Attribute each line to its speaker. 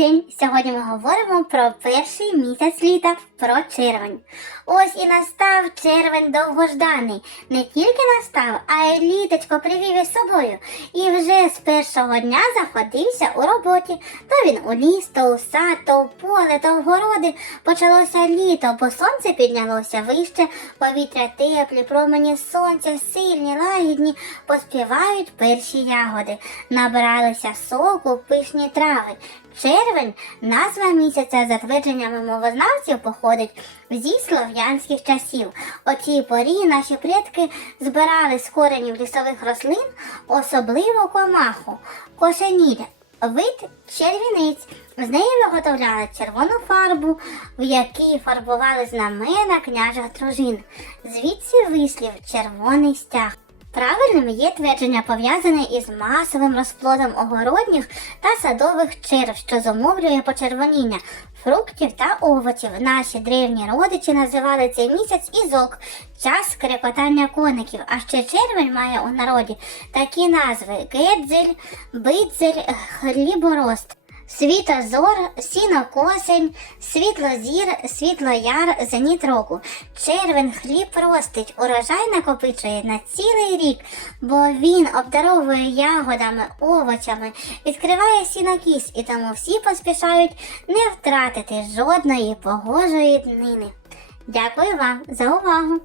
Speaker 1: день! Сьогодні ми говоримо про перший місяць літа, про червень. Ось і настав червень довгожданий. Не тільки настав, а й літочко привів із собою. І вже з першого дня заходився у роботі. То він у ліс, то у сад, то в поле, то в городи. Почалося літо, бо сонце піднялося вище, повітря теплі, промені сонця, сильні, лагідні, поспівають перші ягоди. Набиралися соку, пишні трави. Червень, назва місяця за твердженнями мовознавців, походить зі слов'янських часів. У цій порі наші предки збирали з коренів лісових рослин особливу комаху кошеніль. Вид червінець. З неї виготовляли червону фарбу, в якій фарбували знамена княжих дружин. Звідси вислів червоний стяг. Правильним є твердження пов'язане із масовим розплодом огородніх та садових черв, що зумовлює почервоніння фруктів та овочів. Наші древні родичі називали цей місяць ізок, час скрепотання коників. А ще червень має у народі такі назви: гедзель, бидзель, хліборост. Світозор, сінокосень, світлозір, світлояр, зеніт року. Червень хліб ростить, урожай накопичує на цілий рік, бо він обдаровує ягодами, овочами, відкриває сінокіс, і тому всі поспішають не втратити жодної погожої днини. Дякую вам за увагу!